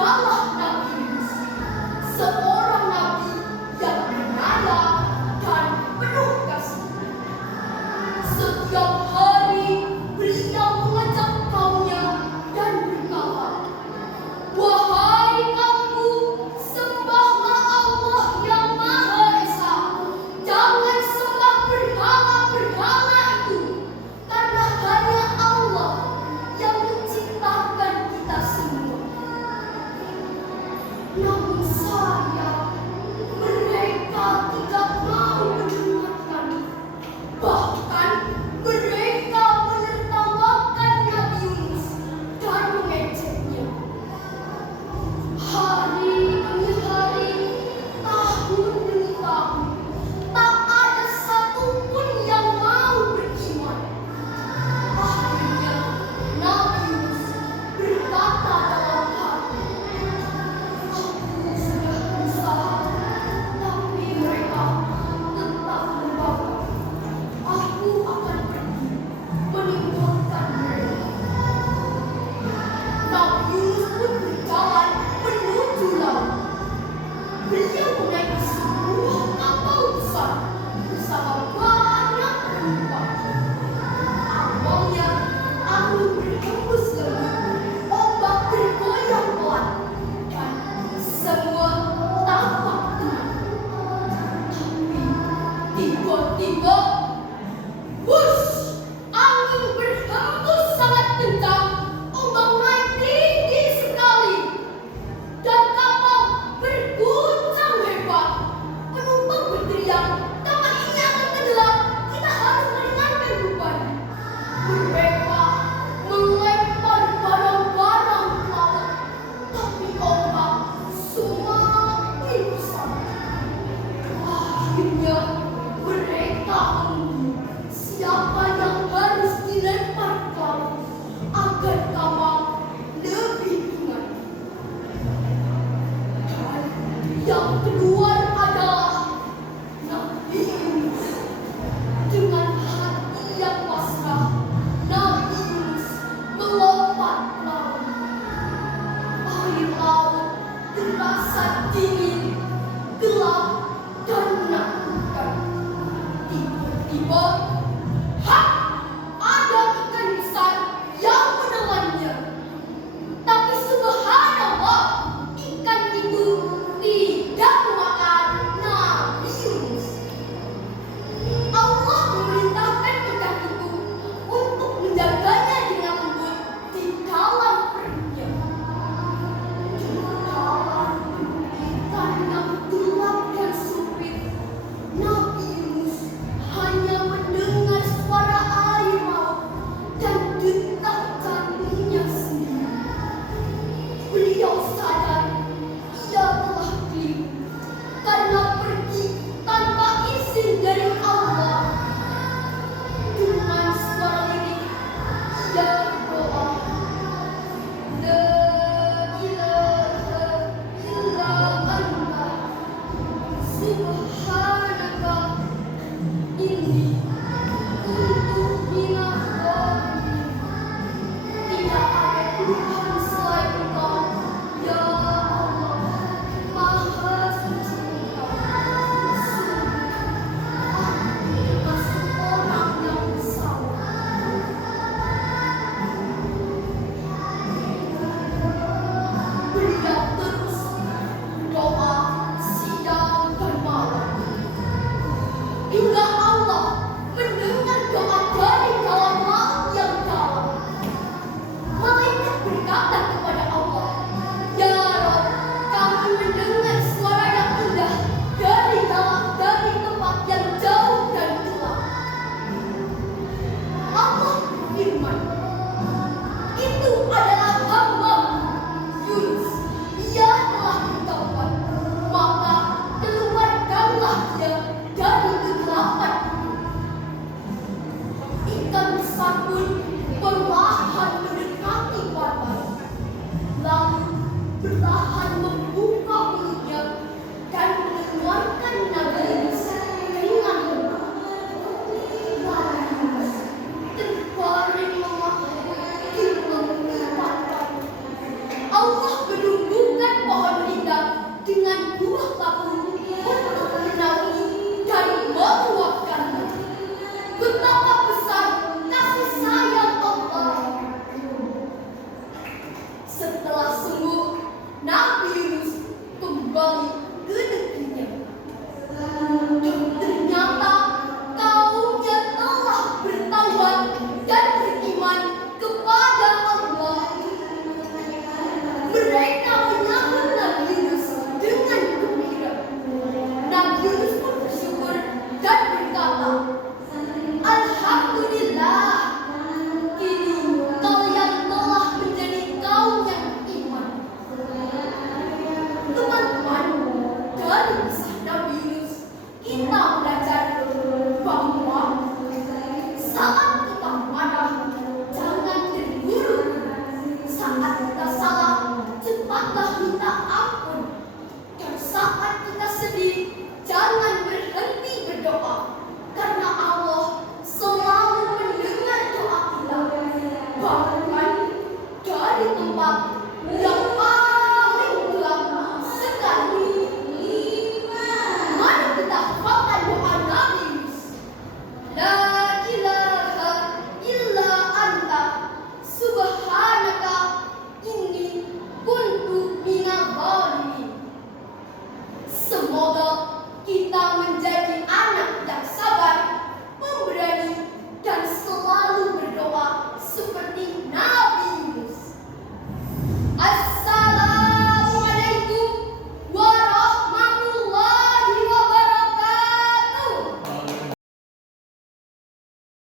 adalah Nabi Yunus, seorang nabi yang menyala dan penuh kasih. Setiap hari beliau mengajak kaumnya dan berkata, "Wahai kaumku, sembahlah Allah yang Maha Esa. Jangan sembah berhala-berhala itu, karena hanya Allah yang menciptakan kita semua." Namun sayang, mereka tidak mau mendengarkan. Bahkan mereka menertawakan Nabi Yunus dan mengejeknya. Hari demi hari, tahun demi tahun, tak ada satupun yang mau beriman. Akhirnya Nabi Yunus berkata dalam hati, "Aku sudah berusaha, tapi mereka tetap membangkang. Aku akan pergi meninggalkan mereka." Nabi Yunus pun berjalan menuju laut. Beliau menaiki sebuah kapal besar bersama banyak penumpang. Awalnya angin berhembus lembut, ombak bergoyang pelan, dan semua tampak tenang. Tapi tiba-tiba, wush! Angin berhembus sangat kencang, ombak naik tinggi sekali, dan kapal berguncang hebat. Penumpang berteriak, "Kapal ini akan tenggelam, kita harus meringankan beban." Mereka melempar barang-barang ke laut, tapi ombak semakin besar. Akhirnya mereka menunggu siapa yang harus dilempar ke laut agar kapal lebih ringan. Dan yang kedua